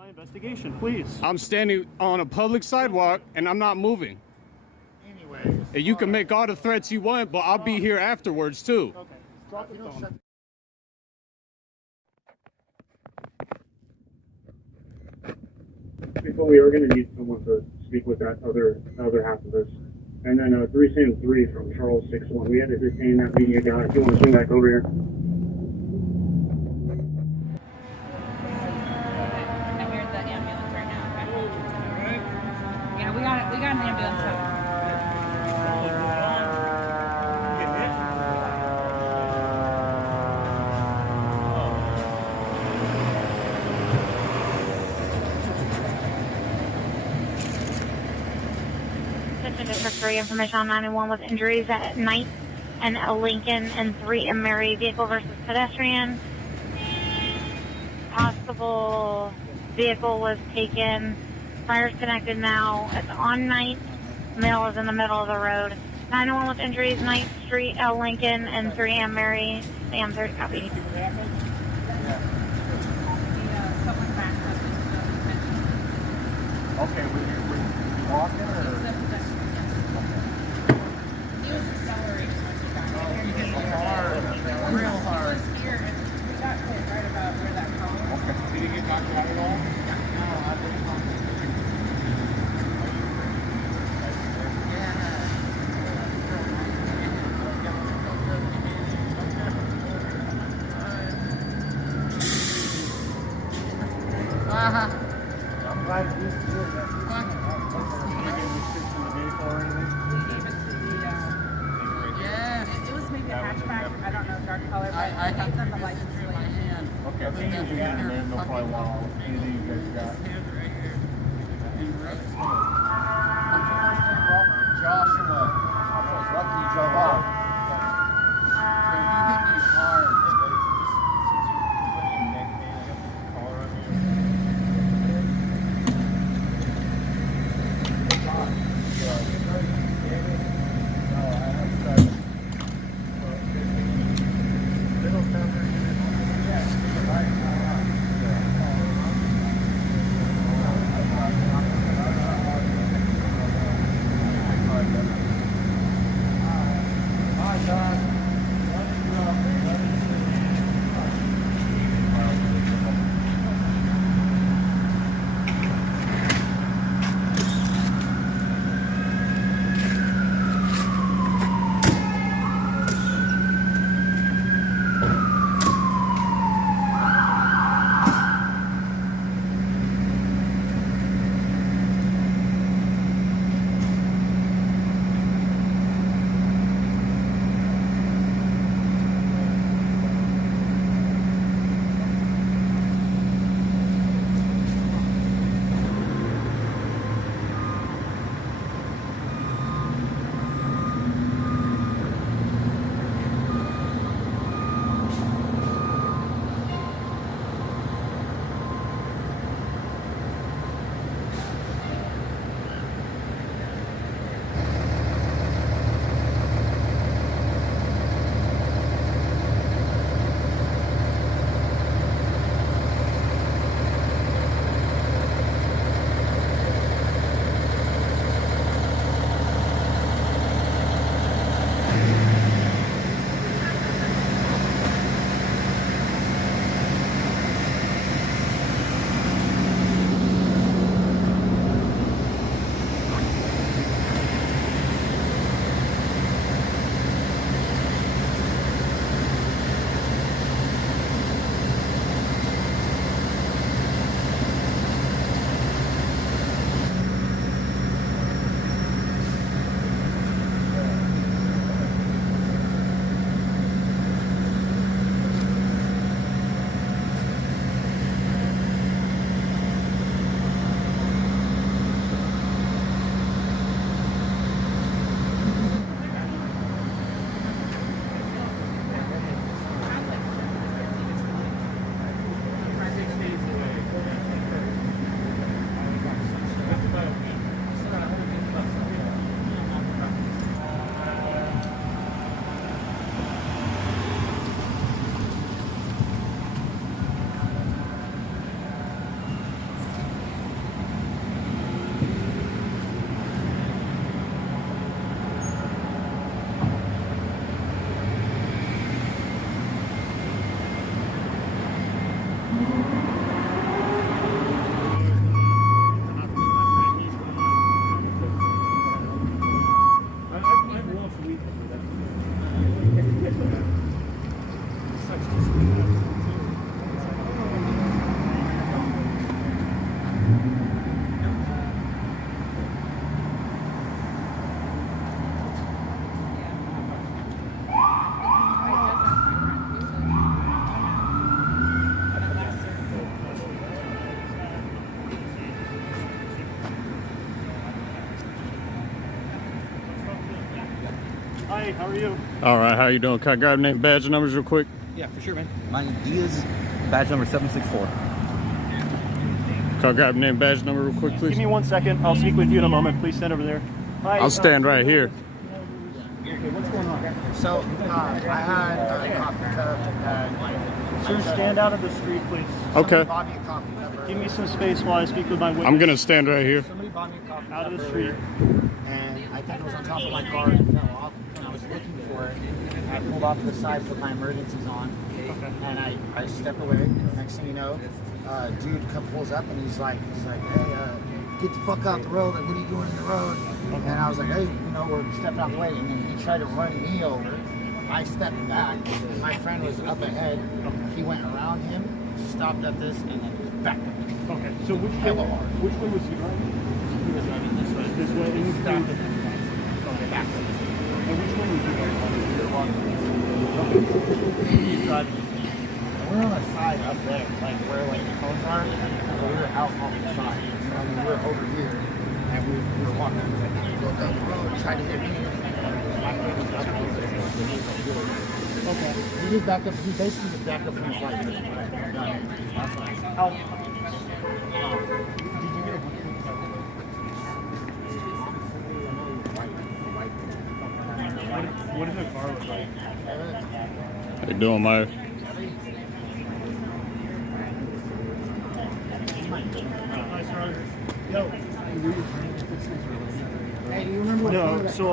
my investigation, please. I'm standing on a public sidewalk and I'm not moving. Anyways. And you can make all the threats you want, but I'll be here afterwards too. Okay. Drop the phone. Before we were going to need someone to speak with that other half of this. And then 373 from Charles 61. We had to detain that media guy. If you want to swing back over here. We got an ambulance coming. District 3 information on 911 with injuries at night and a Lincoln and 3 a Mary vehicle versus pedestrian. Possible vehicle was taken. Fire's connected now. It's on night. Male is in the middle of the road. 911 with injuries, Ninth Street, L. Lincoln, and 3 A Mary. Sam 30 copy. Okay, were you walking or? He was accelerating when he got here. He hit hard, real hard. He was here and we got hit right about where that car was. Okay. Did he get knocked out at all? No, I didn't know. I'm glad you did that. What? Did you get in the vehicle or anything? We gave it to the, yes. It was maybe a hatchback, I don't know, dark color, but I gave them the license plate. Okay, I think you can get in there, they'll probably want all anything you guys got. Joshua. Lucky you drove off. You hit me hard. Hi, how are you? All right, how you doing? Can I grab name, badge, and numbers real quick? Yeah, for sure, man. My name is badge number 764. Can I grab name, badge, number real quick, please? Give me 1 second. I'll speak with you in a moment. Please stand over there. Hi, I'll stand right here. Okay, what's going on? So, I had a coffee cup and Sir, stand out of the street, please. Okay. bought me a coffee cup. Give me some space while I speak with my witness. I'm gonna stand right here. Somebody bought me a coffee Out cup of the street. and I think it was on top of my car and fell off. And I was looking for it. And I pulled off to the side, put my emergencies on, and I step away. Next thing you know, dude pulls up and he's like, hey, get the fuck out the road. Like, what are you doing in the road? And I was like, hey, we're stepping out the way. And then he tried to run me over. I stepped back. My friend was up ahead. He went around him, stopped at this, and then backed up. Okay, so which way was he driving? He was running this way. This way, and you Stopped stopped. it. Back up. And which way was he driving? He's driving. And we're on the side up there, like where like the cones are. So we were out on the side. So I mean, we were over here, and we were walking. He was like, go down the road, tried to hit me. My friend was up over there. So he was like, good. Okay. He just backed up. He basically just backed up from his life. How? What does the car look like? How you doing, Maya? Hey, do you remember what No, so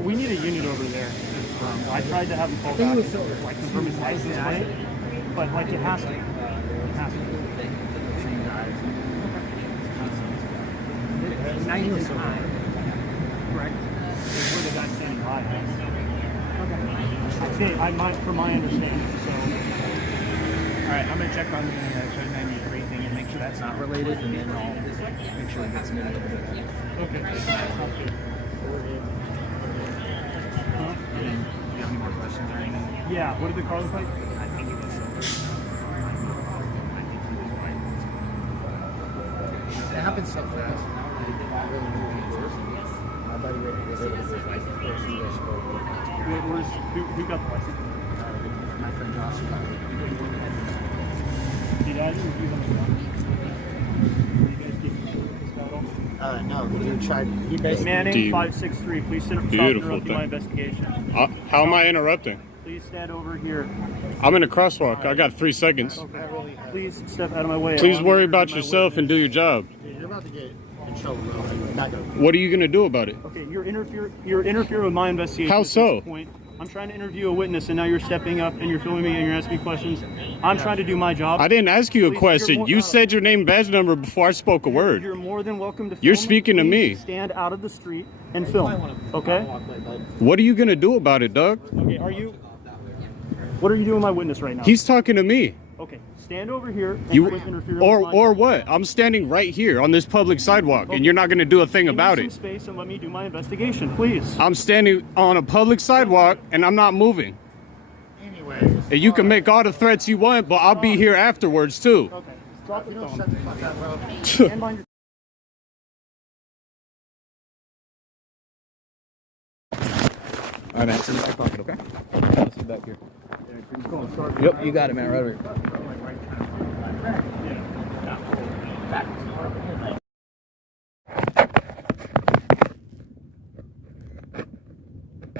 we need a unit over there. I tried to have him call back, like confirm his license plate, but like it has to. It has to. Correct. Where the guy standing by. Okay. From my understanding, so. All right, I'm going to check on the code 93 thing and make sure that's not related, and then I'll make sure it gets moved over to that. Okay. Sounds good. Do you have any more questions or anything? Yeah, what did the car look like? I think it was silver. I think he was white. It happened so fast. I really knew he was. My buddy was able to get his license first. Who got the license? My friend Josh got it. Did I review them? You guys keep this battle? No, the dude tried. He basically. Manning 563. Please sit up. Beautiful interrupt my thing. investigation. How am I interrupting? Please stand over here. I'm in a crosswalk. I got 3 seconds. Okay. Please step out of my way. Please I'll worry interview about my yourself and do your job. You're about to get in trouble, bro. Back up. What are you gonna do about it? Okay, you're interfering with my investigation. How at this so? point. I'm trying to interview a witness, and now you're stepping up and you're filming me and you're asking me questions. I'm trying to do my job. I didn't ask you a Please, question. You said your name, badge number before I spoke a word. You're more than welcome to film. You're speaking to me. Please stand out of the street and film. Okay? What are you gonna do about it, Doug? Okay, what are you doing with my witness right now? He's talking to me. Okay, stand over here and quit interfering with my Or what? I'm standing right here on this public sidewalk, and you're not gonna do a thing about Give me it. some space and let me do my investigation, please. I'm standing on a public sidewalk, and I'm not moving. Anyways. And you can make all the threats you want, but I'll be here afterwards too. Okay, drop the Don't phone. shut the fuck up, bro. Stand by your All right, man. It's in my pocket, okay? This is back here. Yep, you got it, man. Right over here.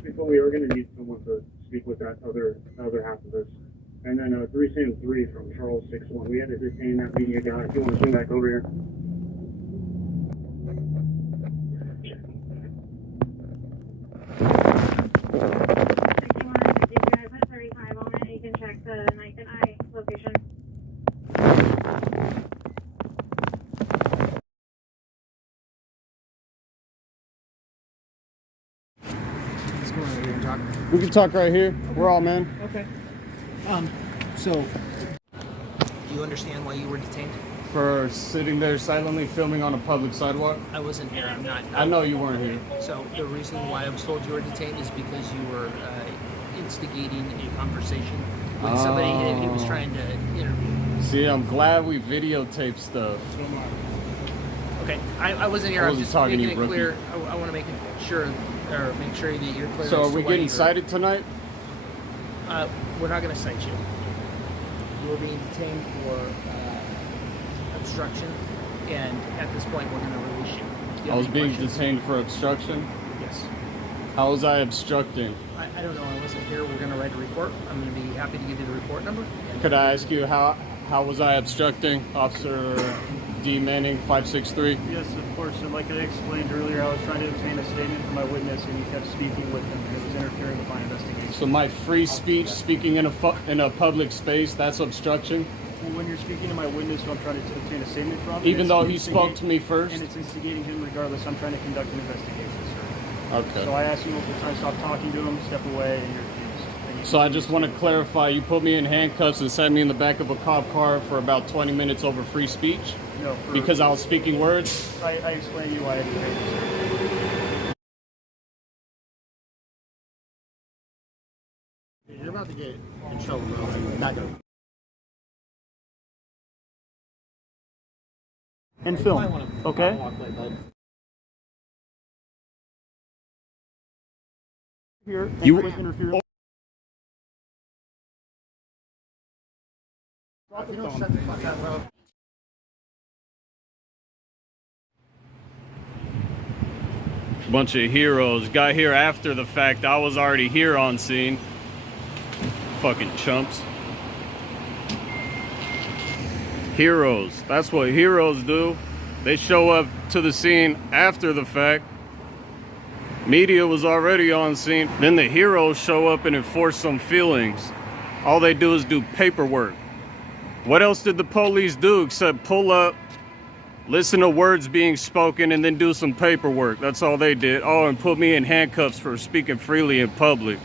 Before we were going to need someone to speak with that other half of this. And then 373 from Charles 61. We had to detain that media guy. If you want to swing back over here. You can check the Knife and Eye location. Let's go over here and talk. We can talk right here. We're all men. Okay. So, do you understand why you were detained? For sitting there silently filming on a public sidewalk? I wasn't here. I'm not. I know you weren't here. So the reason why I was told you were detained is because you were instigating a conversation with somebody who was trying to interview. See, I'm glad we videotape stuff. Okay, I wasn't here. I I was wasn't just talking making to it you, clear. I want to make it sure, or make sure that you're clear. So as are to we why getting you're- cited tonight? We're not going to cite you. You were being detained for obstruction, and at this point, we're going to release you. Do you I have was any being questions? detained for obstruction. Yes. How was I obstructing? I don't know. I wasn't here. We're going to write a report. I'm going to be happy to give you the report number. Could I ask you how was I obstructing, Officer D. Manning 563? Yes, of course. And like I explained earlier, I was trying to obtain a statement from my witness, and he kept speaking with him, and it was interfering with my investigation. So my free speech, speaking in a public space, that's obstruction? Well, when you're speaking to my witness, who I'm trying to obtain a statement from, Even though he spoke to me first? and it's instigating him regardless, I'm trying to conduct an investigation, sir. Okay. So I asked you multiple times, stop talking to him, step away, and you refused. And you So I just want to clarify, you put me in handcuffs and sat me in the back of a cop car for about 20 minutes over free speech? No, Because I was speaking words? I explained to you why I detained you, sir. You're about to get in trouble, bro. Back up. And film, okay? Here, You- interfere. If you don't shut the fuck up, bro. Bunch of heroes. Got here after the fact. I was already here on scene. Fucking chumps. Heroes. That's what heroes do. They show up to the scene after the fact. Media was already on scene. Then the heroes show up and enforce some feelings. All they do is do paperwork. What else did the police do except pull up, listen to words being spoken, and then do some paperwork? That's all they did. Oh, and put me in handcuffs for speaking freely in public.